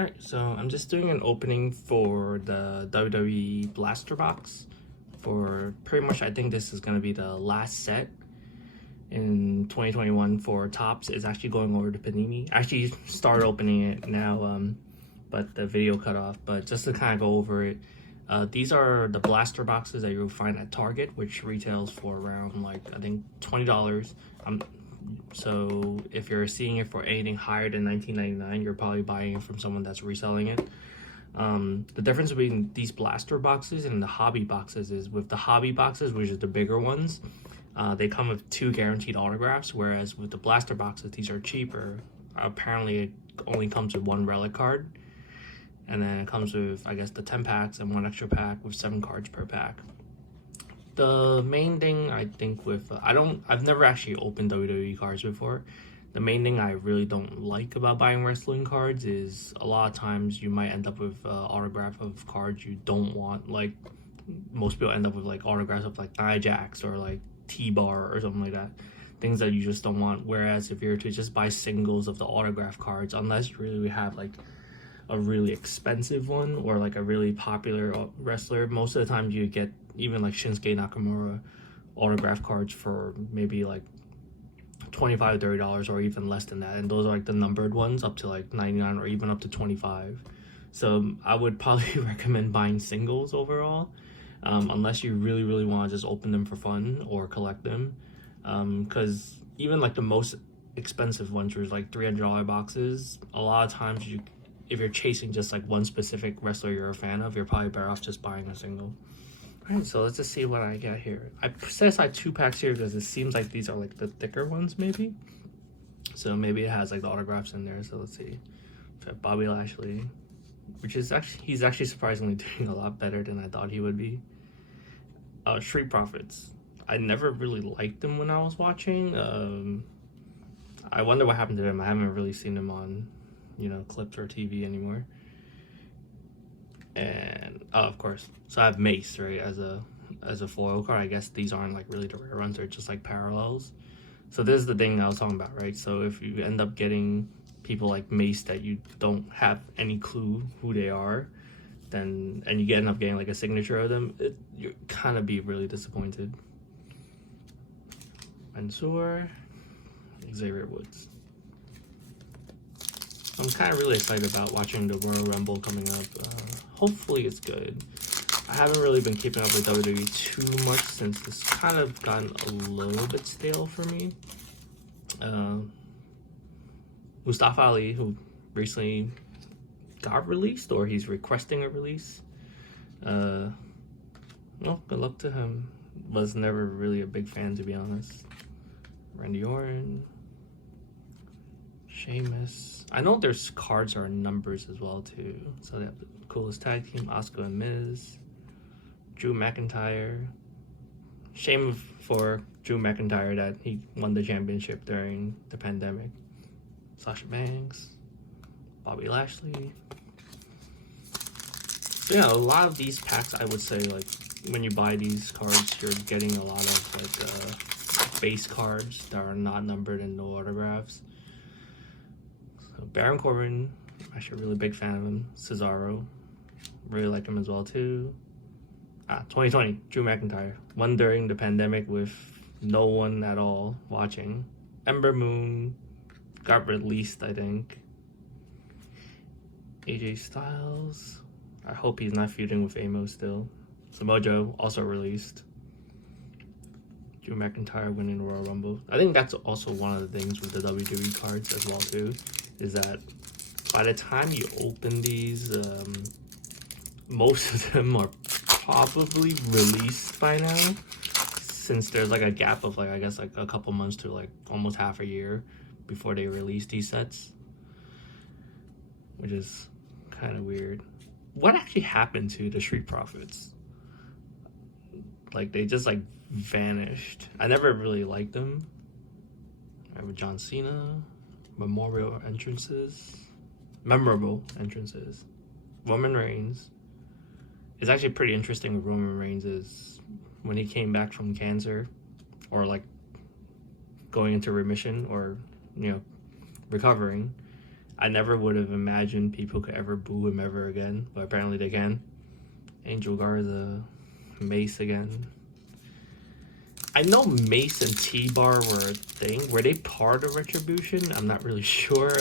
Alright, so I'm just doing an opening for the WWE Blaster Box for pretty much, I think this is going to be the last set in 2021 for Topps. It's actually going over to Panini. I actually started opening it now, but the video cut off. But just to kind of go over it, these are the blaster boxes that you'll find at Target, which retails for around, like, I think $20. So if you're seeing it for anything higher than $19.99, you're probably buying it from someone that's reselling it. The difference between these blaster boxes and the hobby boxes is, with the hobby boxes, which is the bigger ones, they come with 2 guaranteed autographs, whereas with the blaster boxes, these are cheaper. Apparently it only comes with 1 relic card, and then it comes with, I guess, the 10 packs and 1 extra pack with 7 cards per pack. The main thing I think with I've never actually opened WWE cards before. The main thing I really don't like about buying wrestling cards is a lot of times you might end up with autograph of cards you don't want. Like, most people end up with like autographs of like Nia Jax or like T-Bar or something like that, things that you just don't want. Whereas if you're to just buy singles of the autograph cards, unless you really have like a really expensive one or like a really popular wrestler, most of the time you get even like Shinsuke Nakamura autograph cards for maybe like $25 $30 or even less than that, and those are like the numbered ones up to like 99 or even up to 25. So I would probably recommend buying singles overall, unless you really want to just open them for fun or collect them, because even like the most expensive ones, which is like $300 boxes, a lot of times if you're chasing just like one specific wrestler you're a fan of, you're probably better off just buying a single. Alright, so let's just see what I got here. I set aside 2 packs here because it seems like these are like the thicker ones, maybe. So maybe it has like the autographs in there. So let's see. Bobby Lashley, which is he's actually surprisingly doing a lot better than I thought he would be. Street Profits. I never really liked them when I was watching. I wonder what happened to them. I haven't really seen them on, clips or TV anymore. And of course, so I have Mace, right, as a foil card. I guess these aren't like really the rare ones, they're just like parallels. So this is the thing I was talking about, right? So if you end up getting people like Mace that you don't have any clue who they are, then and you end up getting like a signature of them, you kind of be really disappointed. Mansoor, Xavier Woods. I'm kind of really excited about watching the Royal Rumble coming up. Hopefully it's good. I haven't really been keeping up with WWE too much since it's kind of gotten a little bit stale for me. Mustafa Ali, who recently got released, or he's requesting a release. Well, good luck to him. Was never really a big fan, to be honest. Randy Orton. Sheamus. I know there's cards are numbers as well too. So they have the coolest tag team, Asuka and Miz. Drew McIntyre. Shame for Drew McIntyre that he won the championship during the pandemic. Sasha Banks. Bobby Lashley. So yeah, a lot of these packs, I would say, like, when you buy these cards, you're getting a lot of like base cards that are not numbered and no autographs. Baron Corbin, actually a really big fan of him. Cesaro, really like him as well too. 2020, Drew McIntyre, won during the pandemic with no one at all watching. Ember Moon got released, I think. AJ Styles, I hope he's not feuding with Amos still. Samoa Joe, also released. Drew McIntyre winning the Royal Rumble. I think that's also one of the things with the WWE cards as well too, is that by the time you open these, most of them are probably released by now, since there's like a gap of like, I guess, like a couple months to like almost half a year before they release these sets, which is kind of weird. What actually happened to the Street Profits? Like, they just like vanished. I never really liked them. I have John Cena. Memorable entrances. Roman Reigns. It's actually pretty interesting with Roman Reigns is when he came back from cancer, or like going into remission, or recovering. I never would have imagined people could ever boo him ever again, but apparently they can. Angel Garza, Mace again. I know Mace and T-Bar were a thing. Were they part of Retribution? I'm not really sure.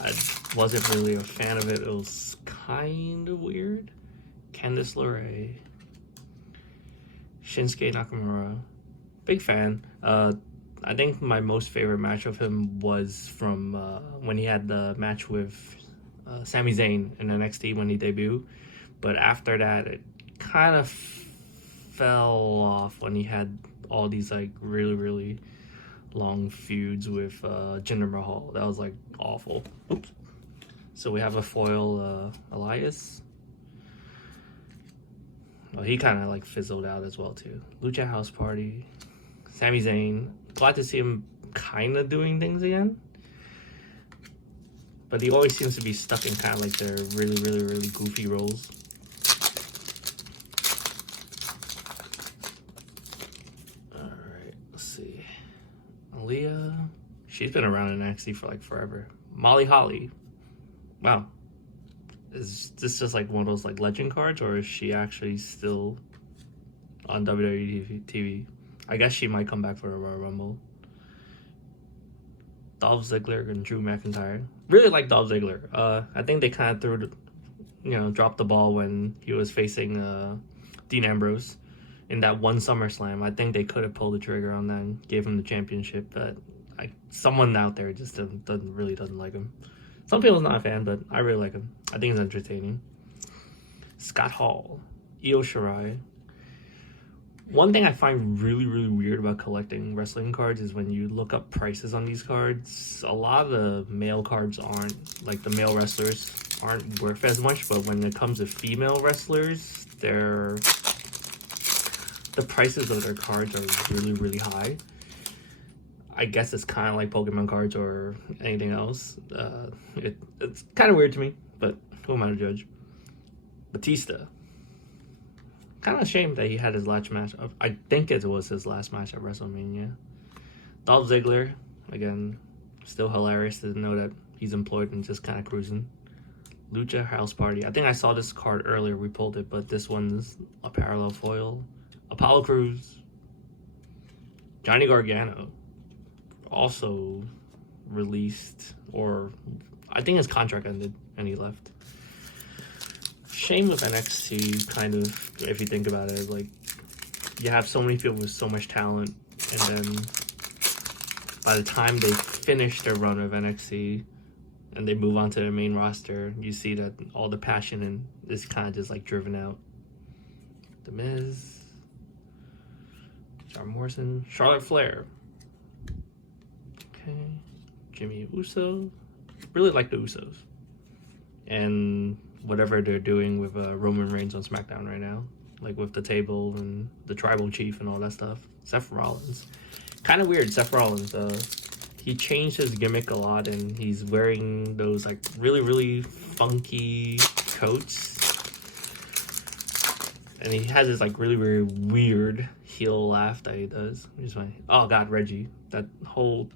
I wasn't really a fan of it. It was kind of weird. Candice LeRae. Shinsuke Nakamura. Big fan. I think my most favorite match of him was from when he had the match with Sami Zayn in NXT when he debuted. But after that, it kind of fell off when he had all these like really long feuds with Jinder Mahal. That was like awful. Oops. So we have a foil Elias. Well, he kind of like fizzled out as well too. Lucha House Party. Sami Zayn. Glad to see him kind of doing things again. But he always seems to be stuck in kind of like their really goofy roles. Alright, let's see. Aaliyah. She's been around in NXT for like forever. Molly Holly. Wow. Is this just like one of those like legend cards, or is she actually still on WWE TV? I guess she might come back for a Royal Rumble. Dolph Ziggler and Drew McIntyre. Really like Dolph Ziggler. I think they kind of dropped the ball when he was facing Dean Ambrose in that one SummerSlam. I think they could have pulled the trigger on that and gave him the championship, but someone out there just doesn't like him. Some people's not a fan, but I really like him. I think he's entertaining. Scott Hall, Io Shirai. One thing I find really weird about collecting wrestling cards is when you look up prices on these cards, a lot of the male cards aren't, like the male wrestlers aren't worth as much, but when it comes to female wrestlers, the prices of their cards are really high. I guess it's kind of like Pokemon cards or anything else. It's kind of weird to me, but who am I to judge? Batista. Kind of ashamed that he had his last match. I think it was his last match at WrestleMania. Dolph Ziggler, again, still hilarious to know that he's employed and just kind of cruising. Lucha House Party. I think I saw this card earlier. We pulled it, but this one's a parallel foil. Apollo Crews. Johnny Gargano. Also released, or I think his contract ended and he left. Shame with NXT, kind of, if you think about it, like, you have so many people with so much talent, and then by the time they finish their run of NXT and they move on to the main roster, you see that all the passion is kind of just like driven out. The Miz, John Morrison, Charlotte Flair. Okay, Jimmy Uso. Really like the Usos. And whatever they're doing with Roman Reigns on SmackDown right now, like with the table and the tribal chief and all that stuff. Seth Rollins, kind of weird. Seth Rollins, he changed his gimmick a lot, and he's wearing those like really funky coats, and he has this like really weird heel laugh that he does. Which is funny. Oh god, Reggie, that whole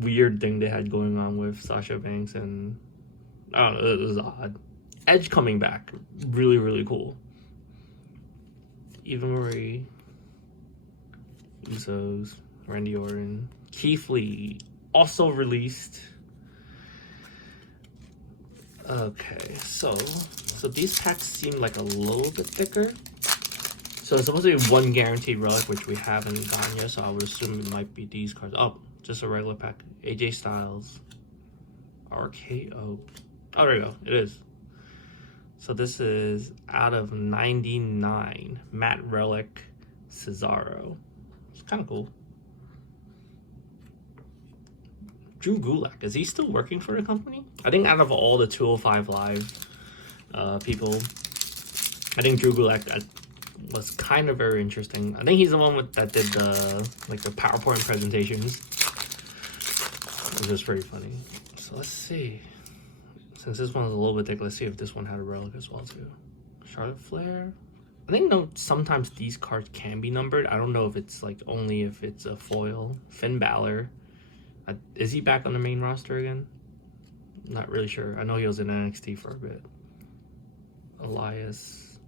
weird thing they had going on with Sasha Banks, and I don't know, it was odd. Edge coming back, really cool. Eva Marie, Usos, Randy Orton, Keith Lee, also released. Okay, so these packs seem like a little bit thicker. So it's supposed to be one guaranteed relic, which we haven't gotten yet, so I would assume it might be these cards. Oh, just a regular pack. AJ Styles, RKO. Oh, there you go. It is. So this is out of 99. Matt Relic, Cesaro. It's kind of cool. Drew Gulak. Is he still working for the company? I think out of all the 205 Live people, I think Drew Gulak was kind of very interesting. I think he's the one that did the PowerPoint presentations. It was pretty funny. So let's see. Since this one's a little bit thick, let's see if this one had a relic as well too. Charlotte Flair. I think sometimes these cards can be numbered. I don't know if it's like only if it's a foil. Finn Balor, Is he back on the main roster again? Not really sure. I know he was in NXT for a bit. Elias,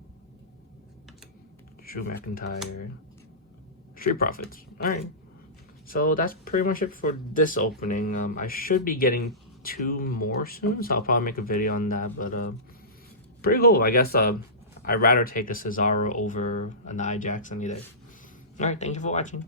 Drew McIntyre, Street Profits. All right. So that's pretty much it for this opening. I should be getting 2 more soon, so I'll probably make a video on that. But pretty cool. I guess I'd rather take a Cesaro over a Nia Jax any day. All right. Thank you for watching.